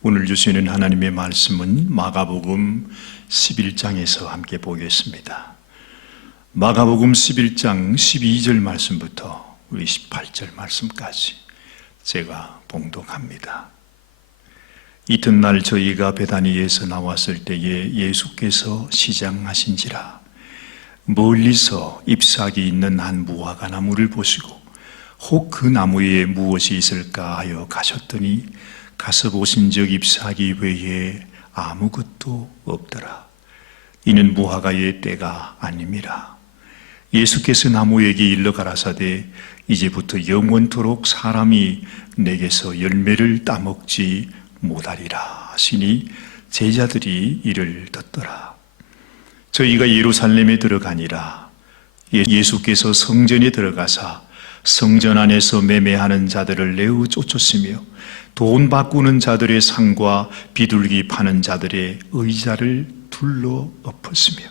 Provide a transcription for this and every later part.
오늘 주시는 하나님의 말씀은 마가복음 11장에서 함께 보겠습니다. 마가복음 11장 12절 말씀부터 우리 18절 말씀까지 제가 봉독합니다. 이튿날 저희가 베다니에서 나왔을 때에 예수께서 시장하신지라 멀리서 잎사귀 있는 한 무화과 나무를 보시고 혹 그 나무에 무엇이 있을까 하여 가셨더니 가서 보신즉 잎사귀 외에 아무것도 없더라. 이는 무화과의 때가 아님이라. 예수께서 나무에게 일러 가라사대 이제부터 영원토록 사람이 내게서 열매를 따먹지 못하리라 하시니 제자들이 이를 듣더라. 저희가 예루살렘에 들어가니라. 예수께서 성전에 들어가사 성전 안에서 매매하는 자들을 내어 쫓으시며 돈 바꾸는 자들의 상과 비둘기 파는 자들의 의자를 둘러 엎으시며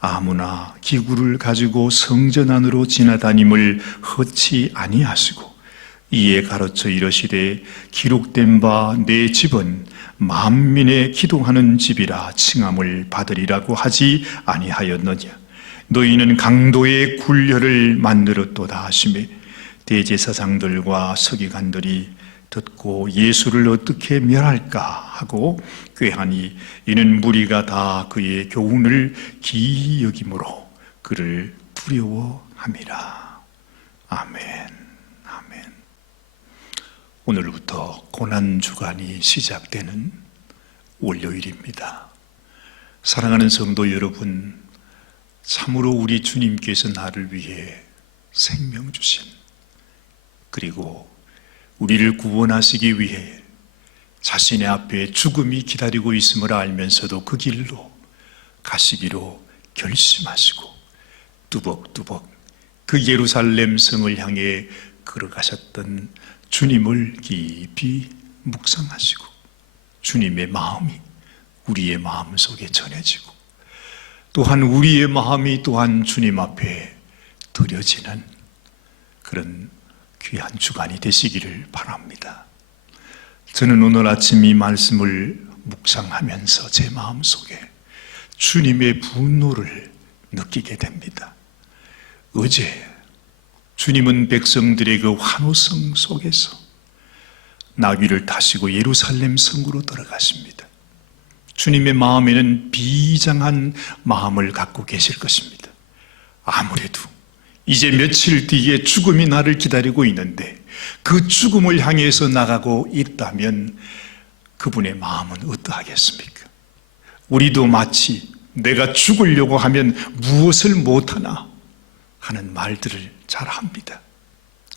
아무나 기구를 가지고 성전 안으로 지나다님을 허치 아니하시고 이에 가르쳐 이르시되 기록된 바 내 집은 만민의 기도하는 집이라 칭함을 받으리라고 하지 아니하였느냐. 너희는 강도의 굴려를 만들었도다 하시며 대제사장들과 서기관들이 듣고 예수를 어떻게 멸할까 하고 꾀하니 이는 무리가 다 그의 교훈을 기이 여김으로 그를 두려워함이라. 아멘. 아멘. 오늘부터 고난주간이 시작되는 월요일입니다. 사랑하는 성도 여러분, 참으로 우리 주님께서 나를 위해 생명 주신, 그리고 우리를 구원하시기 위해 자신의 앞에 죽음이 기다리고 있음을 알면서도 그 길로 가시기로 결심하시고 뚜벅뚜벅 그 예루살렘 성을 향해 걸어가셨던 주님을 깊이 묵상하시고 주님의 마음이 우리의 마음 속에 전해지고 또한 우리의 마음이 또한 주님 앞에 드려지는 그런 귀한 주간이 되시기를 바랍니다. 저는 오늘 아침 이 말씀을 묵상하면서 제 마음속에 주님의 분노를 느끼게 됩니다. 어제 주님은 백성들의 그 환호성 속에서 나귀를 타시고 예루살렘 성으로 들어가십니다. 주님의 마음에는 비장한 마음을 갖고 계실 것입니다. 아무래도 이제 며칠 뒤에 죽음이 나를 기다리고 있는데 그 죽음을 향해서 나가고 있다면 그분의 마음은 어떠하겠습니까? 우리도 마치 내가 죽으려고 하면 무엇을 못하나 하는 말들을 잘 합니다.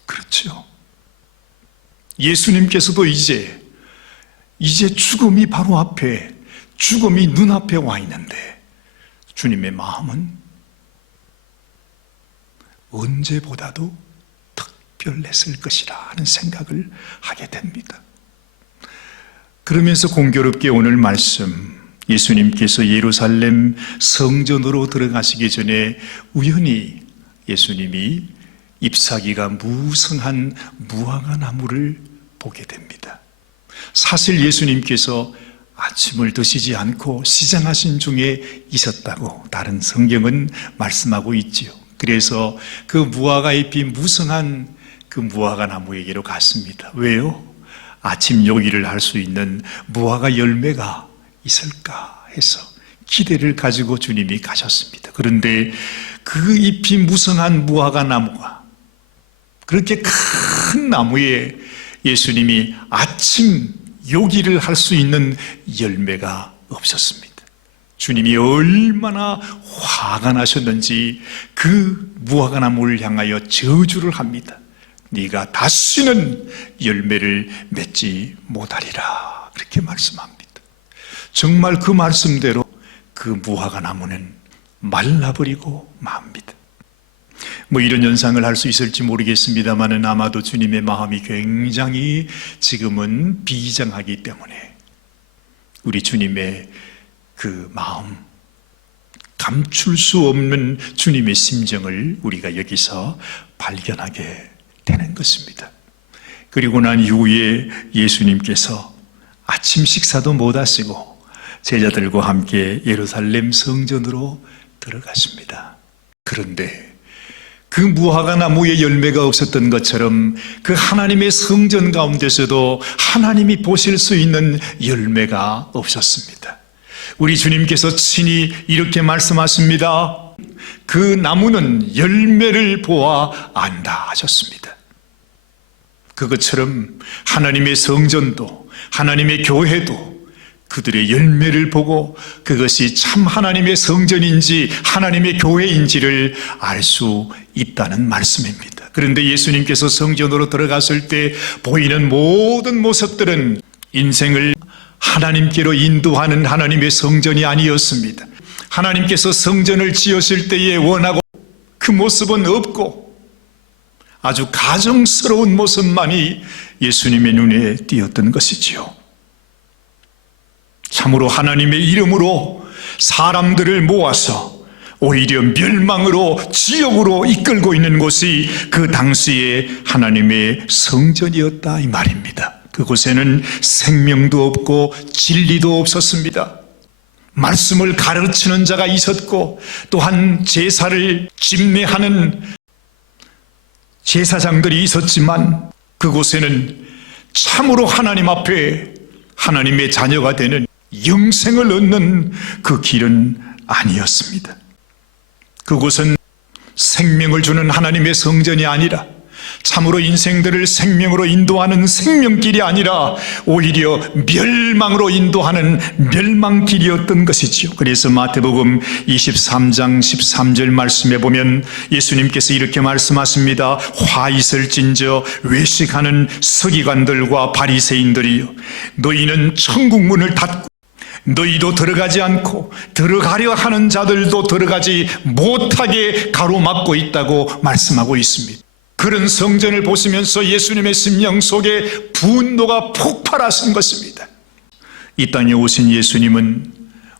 그렇죠? 예수님께서도 이제 죽음이 바로 앞에, 죽음이 눈앞에 와 있는데 주님의 마음은 언제보다도 특별했을 것이라 하는 생각을 하게 됩니다. 그러면서 공교롭게 오늘 말씀, 예수님께서 예루살렘 성전으로 들어가시기 전에 우연히 예수님이 잎사귀가 무성한 무화과 나무를 보게 됩니다. 사실 예수님께서 아침을 드시지 않고 시장하신 중에 있었다고 다른 성경은 말씀하고 있지요. 그래서 그 무화과 잎이 무성한 그 무화과 나무에게로 갔습니다. 왜요? 아침 요기를 할 수 있는 무화과 열매가 있을까 해서 기대를 가지고 주님이 가셨습니다. 그런데 그 잎이 무성한 무화과 나무가, 그렇게 큰 나무에 예수님이 아침 요기를 할 수 있는 열매가 없었습니다. 주님이 얼마나 화가 나셨는지 그 무화과 나무를 향하여 저주를 합니다. 네가 다시는 열매를 맺지 못하리라, 그렇게 말씀합니다. 정말 그 말씀대로 그 무화과 나무는 말라버리고 맙니다. 이런 연상을 할 수 있을지 모르겠습니다만 아마도 주님의 마음이 굉장히 지금은 비장하기 때문에 우리 주님의 그 마음, 감출 수 없는 주님의 심정을 우리가 여기서 발견하게 되는 것입니다. 그리고 난 이후에 예수님께서 아침 식사도 못 하시고 제자들과 함께 예루살렘 성전으로 들어가십니다. 그런데 그 무화과 나무에 열매가 없었던 것처럼 그 하나님의 성전 가운데서도 하나님이 보실 수 있는 열매가 없었습니다. 우리 주님께서 친히 이렇게 말씀하십니다. 그 나무는 열매를 보아 안다 하셨습니다. 그것처럼 하나님의 성전도 하나님의 교회도 그들의 열매를 보고 그것이 참 하나님의 성전인지 하나님의 교회인지를 알 수 있다는 말씀입니다. 그런데 예수님께서 성전으로 들어갔을 때 보이는 모든 모습들은 인생을 하나님께로 인도하는 하나님의 성전이 아니었습니다. 하나님께서 성전을 지으실 때에 원하고 그 모습은 없고 아주 가정스러운 모습만이 예수님의 눈에 띄었던 것이지요. 참으로 하나님의 이름으로 사람들을 모아서 오히려 멸망으로 지옥으로 이끌고 있는 곳이 그 당시에 하나님의 성전이었다 이 말입니다. 그곳에는 생명도 없고 진리도 없었습니다. 말씀을 가르치는 자가 있었고 또한 제사를 집례하는 제사장들이 있었지만 그곳에는 참으로 하나님 앞에 하나님의 자녀가 되는 영생을 얻는 그 길은 아니었습니다. 그곳은 생명을 주는 하나님의 성전이 아니라 참으로 인생들을 생명으로 인도하는 생명길이 아니라 오히려 멸망으로 인도하는 멸망길이었던 것이지요. 그래서 마태복음 23장 13절 말씀에 보면 예수님께서 이렇게 말씀하십니다. 화 있을진저 외식하는 서기관들과 바리새인들이여, 너희는 천국 문을 닫고 너희도 들어가지 않고 들어가려 하는 자들도 들어가지 못하게 가로막고 있다고 말씀하고 있습니다. 그런 성전을 보시면서 예수님의 심령 속에 분노가 폭발하신 것입니다. 이 땅에 오신 예수님은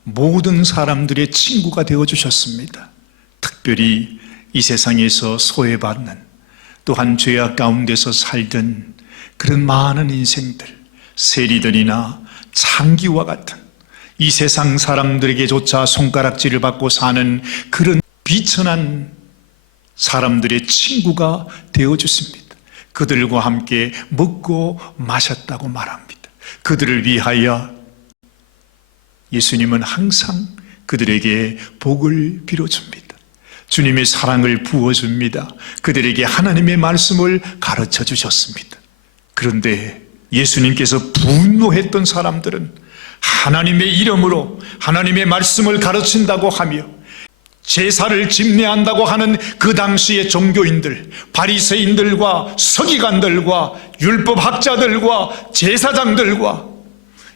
모든 사람들의 친구가 되어주셨습니다. 특별히 이 세상에서 소외받는 또한 죄악 가운데서 살던 그런 많은 인생들, 세리들이나 창기와 같은 이 세상 사람들에게조차 손가락질을 받고 사는 그런 비천한 사람들의 친구가 되어주십니다. 그들과 함께 먹고 마셨다고 말합니다. 그들을 위하여 예수님은 항상 그들에게 복을 빌어줍니다. 주님의 사랑을 부어줍니다. 그들에게 하나님의 말씀을 가르쳐 주셨습니다. 그런데 예수님께서 분노했던 사람들은 하나님의 이름으로 하나님의 말씀을 가르친다고 하며 제사를 집례한다고 하는 그 당시의 종교인들, 바리새인들과 서기관들과 율법학자들과 제사장들과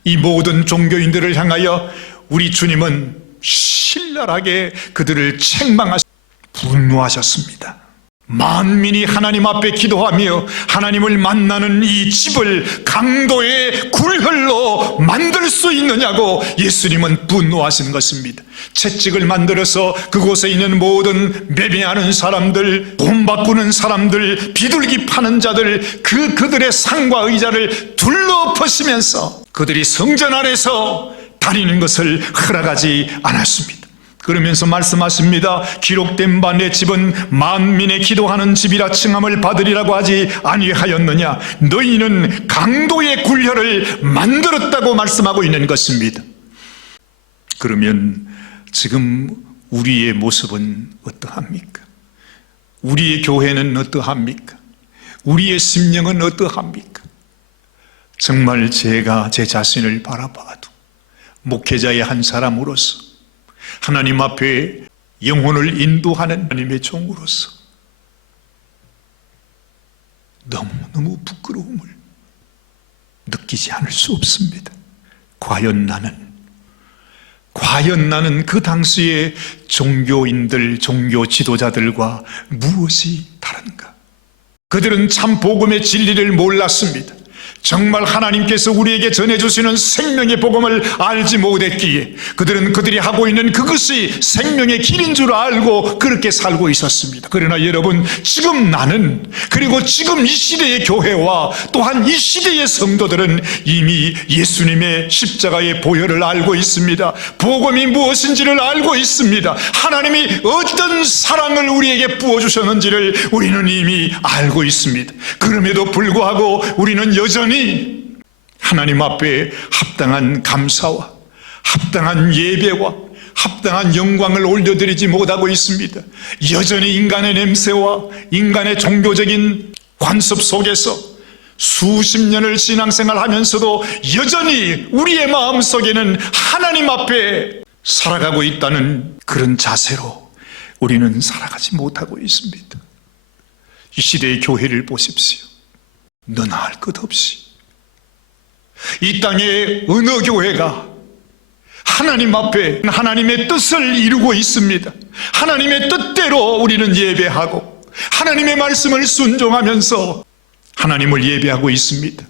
이 모든 종교인들을 향하여 우리 주님은 신랄하게 그들을 책망하시고 분노하셨습니다. 만민이 하나님 앞에 기도하며 하나님을 만나는 이 집을 강도의 굴혈로 만들 수 있느냐고 예수님은 분노하신 것입니다. 채찍을 만들어서 그곳에 있는 모든 매매하는 사람들, 돈 바꾸는 사람들, 비둘기 파는 자들, 그들의 상과 의자를 둘러퍼시면서 그들이 성전 안에서 다니는 것을 허락하지 않았습니다. 그러면서 말씀하십니다. 기록된 바 내 집은 만민의 기도하는 집이라 칭함을 받으리라고 하지 아니하였느냐. 너희는 강도의 굴혈을 만들었다고 말씀하고 있는 것입니다. 그러면 지금 우리의 모습은 어떠합니까? 우리의 교회는 어떠합니까? 우리의 심령은 어떠합니까? 정말 제가 제 자신을 바라봐도 목회자의 한 사람으로서 하나님 앞에 영혼을 인도하는 하나님의 종으로서 너무너무 부끄러움을 느끼지 않을 수 없습니다. 과연 나는 그 당시의 종교인들, 종교 지도자들과 무엇이 다른가? 그들은 참 복음의 진리를 몰랐습니다. 정말 하나님께서 우리에게 전해주시는 생명의 복음을 알지 못했기에 그들은 그들이 하고 있는 그것이 생명의 길인 줄 알고 그렇게 살고 있었습니다. 그러나 여러분, 지금 나는, 그리고 지금 이 시대의 교회와 또한 이 시대의 성도들은 이미 예수님의 십자가의 보혈을 알고 있습니다. 복음이 무엇인지를 알고 있습니다. 하나님이 어떤 사랑을 우리에게 부어주셨는지를 우리는 이미 알고 있습니다. 그럼에도 불구하고 우리는 여전히 하나님 앞에 합당한 감사와 합당한 예배와 합당한 영광을 올려드리지 못하고 있습니다. 여전히 인간의 냄새와 인간의 종교적인 관습 속에서 수십 년을 신앙생활하면서도 여전히 우리의 마음속에는 하나님 앞에 살아가고 있다는 그런 자세로 우리는 살아가지 못하고 있습니다. 이 시대의 교회를 보십시오. 너나 할 것 없이 이 땅의 어느 교회가 하나님 앞에 하나님의 뜻을 이루고 있습니다. 하나님의 뜻대로 우리는 예배하고 하나님의 말씀을 순종하면서 하나님을 예배하고 있습니다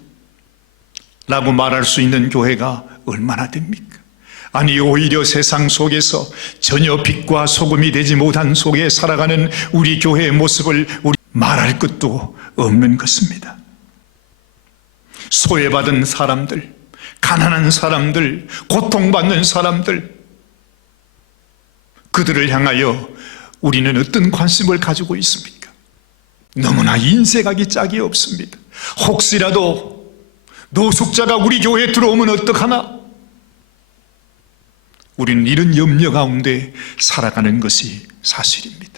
라고 말할 수 있는 교회가 얼마나 됩니까? 아니, 오히려 세상 속에서 전혀 빛과 소금이 되지 못한 속에 살아가는 우리 교회의 모습을 우리 말할 것도 없는 것입니다. 소외받은 사람들, 가난한 사람들, 고통받는 사람들, 그들을 향하여 우리는 어떤 관심을 가지고 있습니까? 너무나 인색하기 짝이 없습니다. 혹시라도 노숙자가 우리 교회에 들어오면 어떡하나? 우리는 이런 염려 가운데 살아가는 것이 사실입니다.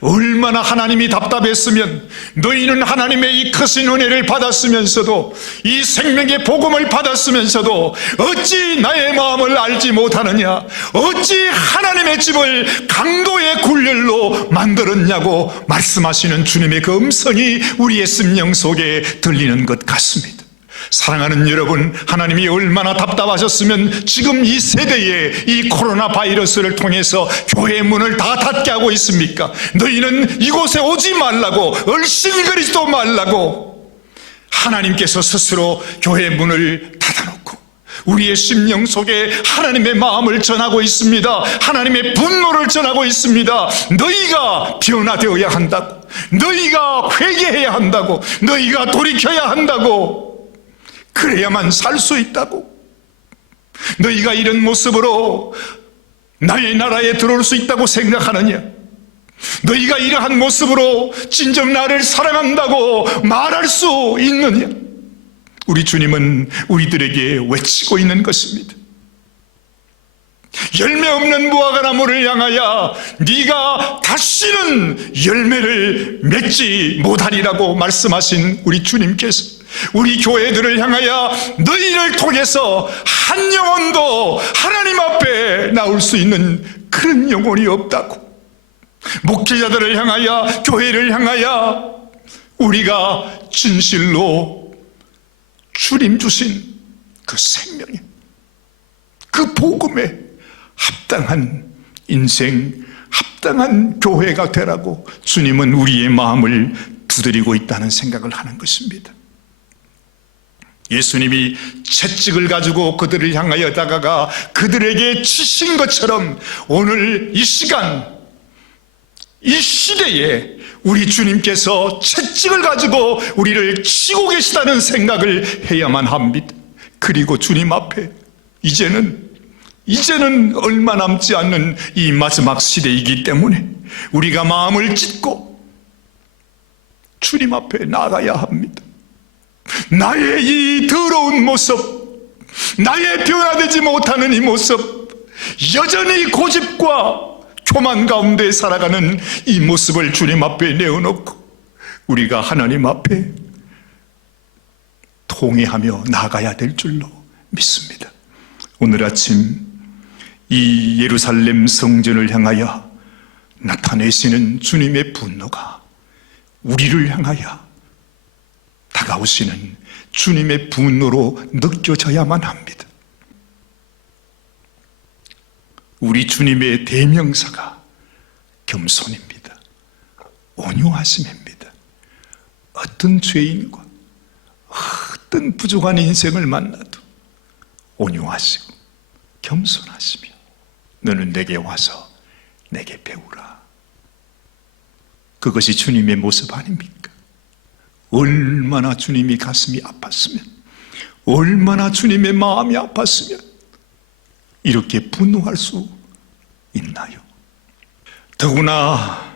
얼마나 하나님이 답답했으면 너희는 하나님의 이 크신 은혜를 받았으면서도 이 생명의 복음을 받았으면서도 어찌 나의 마음을 알지 못하느냐, 어찌 하나님의 집을 강도의 굴렬로 만들었냐고 말씀하시는 주님의 그 음성이 우리의 심령 속에 들리는 것 같습니다. 사랑하는 여러분, 하나님이 얼마나 답답하셨으면 지금 이 세대에 이 코로나 바이러스를 통해서 교회의 문을 다 닫게 하고 있습니까? 너희는 이곳에 오지 말라고, 얼씬거리지도 말라고 하나님께서 스스로 교회의 문을 닫아놓고 우리의 심령 속에 하나님의 마음을 전하고 있습니다. 하나님의 분노를 전하고 있습니다. 너희가 변화되어야 한다고, 너희가 회개해야 한다고, 너희가 돌이켜야 한다고, 그래야만 살 수 있다고. 너희가 이런 모습으로 나의 나라에 들어올 수 있다고 생각하느냐? 너희가 이러한 모습으로 진정 나를 사랑한다고 말할 수 있느냐? 우리 주님은 우리들에게 외치고 있는 것입니다. 열매 없는 무화과나무를 향하여 네가 다시는 열매를 맺지 못하리라고 말씀하신 우리 주님께서 우리 교회들을 향하여 너희를 통해서 한 영혼도 하나님 앞에 나올 수 있는 그런 영혼이 없다고, 목회자들을 향하여, 교회를 향하여 우리가 진실로 주님 주신 그 생명에, 그 복음에 합당한 인생, 합당한 교회가 되라고 주님은 우리의 마음을 두드리고 있다는 생각을 하는 것입니다. 예수님이 채찍을 가지고 그들을 향하여 다가가 그들에게 치신 것처럼 오늘 이 시간, 이 시대에 우리 주님께서 채찍을 가지고 우리를 치고 계시다는 생각을 해야만 합니다. 그리고 주님 앞에 이제는 얼마 남지 않는 이 마지막 시대이기 때문에 우리가 마음을 찢고 주님 앞에 나가야 합니다. 나의 이 더러운 모습, 나의 변화되지 못하는 이 모습, 여전히 고집과 교만 가운데 살아가는 이 모습을 주님 앞에 내어놓고 우리가 하나님 앞에 통회하며 나가야 될 줄로 믿습니다. 오늘 아침 이 예루살렘 성전을 향하여 나타내시는 주님의 분노가 우리를 향하여 다가오시는 주님의 분노로 느껴져야만 합니다. 우리 주님의 대명사가 겸손입니다. 온유하심입니다. 어떤 죄인과 어떤 부족한 인생을 만나도 온유하시고 겸손하시며 너는 내게 와서 내게 배우라. 그것이 주님의 모습 아닙니까? 얼마나 주님이 가슴이 아팠으면, 얼마나 주님의 마음이 아팠으면 이렇게 분노할 수 있나요? 더구나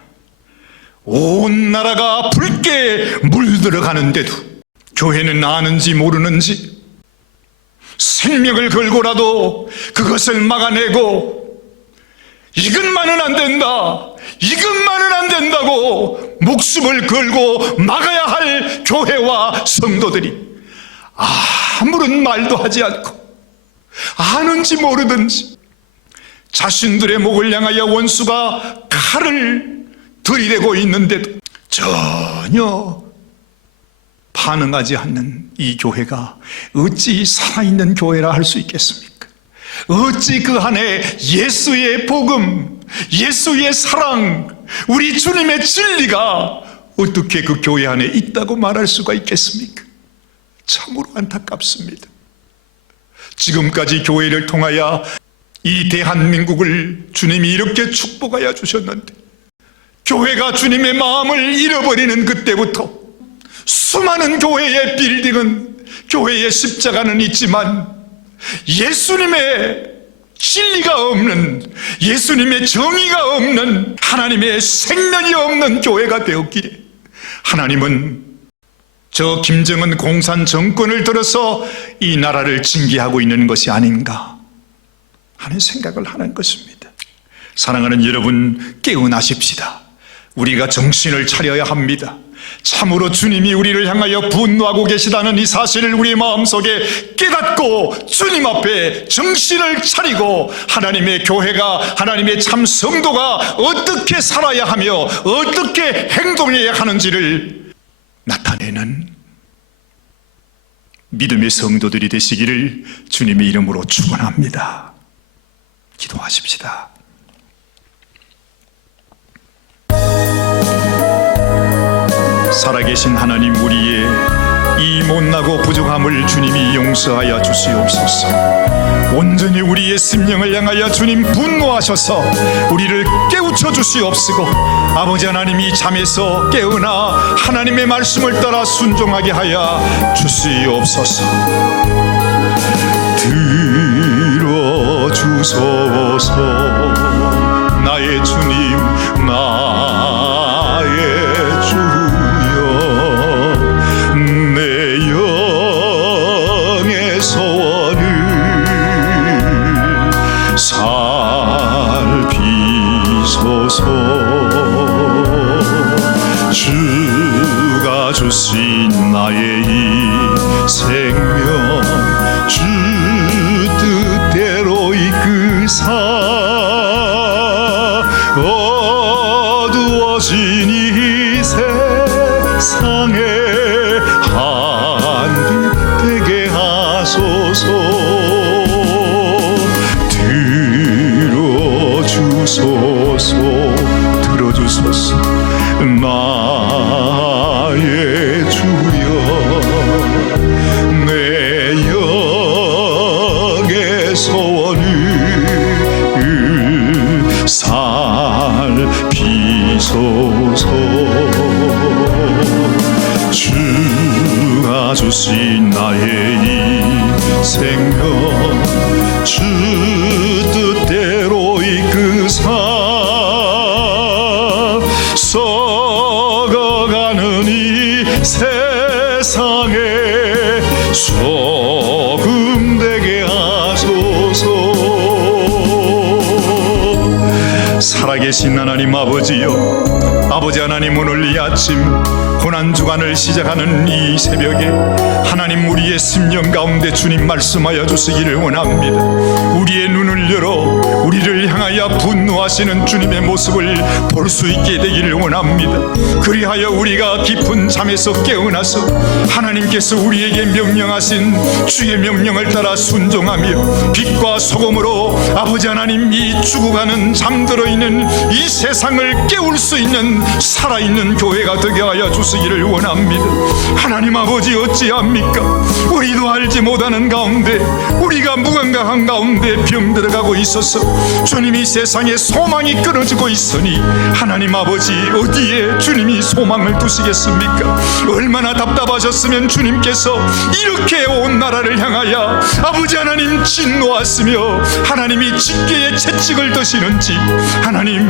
온 나라가 붉게 물들어가는데도 교회는 아는지 모르는지 생명을 걸고라도 그것을 막아내고 이것만은 안 된다, 이것만은 안 된다고 목숨을 걸고 막아야 할 교회와 성도들이 아무런 말도 하지 않고 아는지 모르든지 자신들의 목을 향하여 원수가 칼을 들이대고 있는데도 전혀 반응하지 않는 이 교회가 어찌 살아있는 교회라 할 수 있겠습니까? 어찌 그 안에 예수의 복음, 예수의 사랑, 우리 주님의 진리가 어떻게 그 교회 안에 있다고 말할 수가 있겠습니까? 참으로 안타깝습니다. 지금까지 교회를 통하여 이 대한민국을 주님이 이렇게 축복하여 주셨는데 교회가 주님의 마음을 잃어버리는 그때부터 수많은 교회의 빌딩은, 교회의 십자가는 있지만 예수님의 진리가 없는, 예수님의 정의가 없는, 하나님의 생명이 없는 교회가 되었기에 하나님은 저 김정은 공산 정권을 들어서 이 나라를 징계하고 있는 것이 아닌가 하는 생각을 하는 것입니다. 사랑하는 여러분, 깨어나십시다. 우리가 정신을 차려야 합니다. 참으로 주님이 우리를 향하여 분노하고 계시다는 이 사실을 우리 마음속에 깨닫고 주님 앞에 정신을 차리고 하나님의 교회가, 하나님의 참 성도가 어떻게 살아야 하며 어떻게 행동해야 하는지를 나타내는 믿음의 성도들이 되시기를 주님의 이름으로 축원합니다. 기도하십시다. 살아계신 하나님, 우리의 이 못나고 부족함을 주님이 용서하여 주시옵소서. 온전히 우리의 심령을 향하여 주님 분노하셔서 우리를 깨우쳐 주시옵시고, 아버지 하나님이 잠에서 깨어나 하나님의 말씀을 따라 순종하게 하여 주시옵소서. 들어주소서. 나의 주님, 나의 주여, 내 영의 소원을 살피소서. 주가 주신 나의 이 생명, 주 뜻대로 이끄사 어두워진 이 세상에 한빛 되게 하소서. 들어주소서, 들어주소서. 나의 주여, 내 영의 소원을 살피소서. 주가 주신 나의 이 생명, 주 뜻대로 이끄사 썩어가는 이 세상에 소금 되게 하소서. 살아계신 하나님 아버지여, 아버지 하나님, 오늘 이 아침 고난주간을 시작하는 이 새벽에 하나님, 우리의 심령 가운데 주님 말씀하여 주시기를 원합니다. 우리의 눈을 열어 우리를 향하여 분노하시는 주님의 모습을 볼 수 있게 되기를 원합니다. 그리하여 우리가 깊은 잠에서 깨어나서 하나님께서 우리에게 명령하신 주의 명령을 따라 순종하며 빛과 소금으로 아버지 하나님 이 죽어가는 잠들어 있는 이 세상을 깨울 수 있는 살아있는 교회가 되게 하여 주시기를 원합니다. 하나님 아버지 어찌합니까? 우리도 알지 못하는 가운데 우리가 무감각한 가운데 병들어가고 있어서 주님이 세상에 소망이 끊어지고 있으니 하나님 아버지 어디에 주님이 소망을 두시겠습니까? 얼마나 답답하셨으면 주님께서 이렇게 온 나라를 향하여 아버지 하나님 진노하시며 하나님이 집게의 채찍을 드시는지 하나님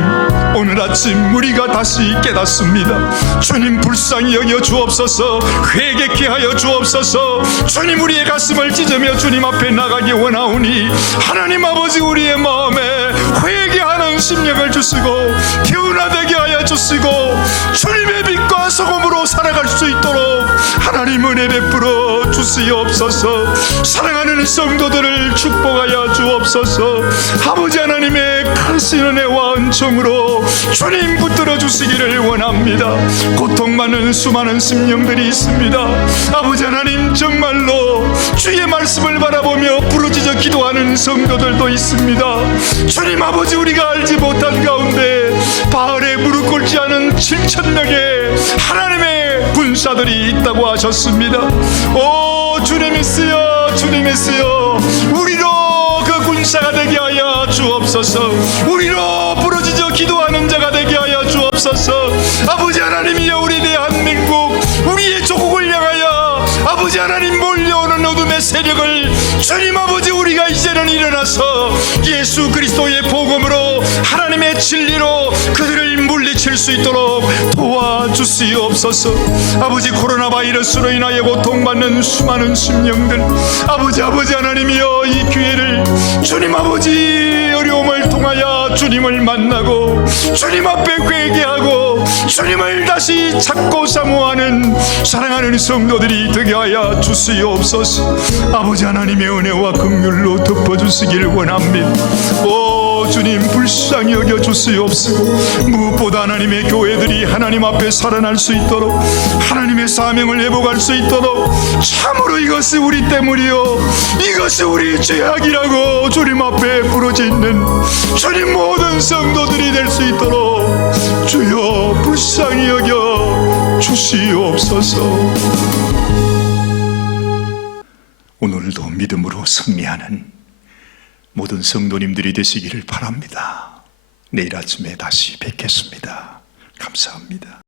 오늘 아침 우리가 다시 깨닫습니다. 주님 불쌍히 여겨 주옵소서. 회개케 하여 주옵소서. 주님 우리의 가슴을 찢으며 주님 앞에 나가기 원하오니 하나님 아버지 우리의 마음에 회개하는 심령을 주시고 변화되게 하여 주시고 주님의 빛과 소금으로 살아갈 수 있도록 하나님 은혜 베풀어 주시옵소서. 사랑하는 성도들을 축복하여 주옵소서. 아버지 하나님의 크신 은혜와 은총으로 주님 붙들어 주시기를 원합니다. 고통받는 수많은 심령들이 있습니다. 아버지 하나님 정말로 주의 말씀을 바라보며 부르짖어 기도하는 성도들도 있습니다. 주님 아버지 우리가 알지 못한 가운데 바알에 무릎 꿇지 않은 7,000명의 하나님의 군사들이 있다고 하셨습니다. 오 주님이시여 주님이시여 우리로 그 군사가 되게 하여 주옵소서. 우리로 부르짖어 기도하는 자가 되게 하여 주옵소서. 아버지 하나님이여 우리 대한민국 우리의 조국을 향하여 아버지 하나님 몰려오는 어둠의 세력을 주님 아버지 우리가 이제는 일어나서 예수 그리스도의 복음으로 하나님의 진리로 그들을 물리칠 수 있도록 도와주시옵소서. 아버지 코로나 바이러스로 인하여 고통받는 수많은 심령들 아버지 하나님이여 이 기회를 주님 아버지 어려움을 통하여 주님을 만나고 주님 앞에 회개하고 주님을 다시 찾고 사모하는 사랑하는 성도들이 되게 하여 주시옵소서. 아버지 하나님의 은혜와 긍휼로 덮어주시길 원합니다. 오 주님 불쌍히 여겨 주시옵시고 무엇보다 하나님의 교회들이 하나님 앞에 살아날 수 있도록 하나님의 사명을 회복할 수 있도록 참으로 이것이 우리 때문이요 이것이 우리 죄악이라고 주님 앞에 부르짖는 주님 모든 성도들이 될 수 있도록 주여 불쌍히 여겨 주시옵소서. 오늘도 믿음으로 승리하는 모든 성도님들이 되시기를 바랍니다. 내일 아침에 다시 뵙겠습니다. 감사합니다.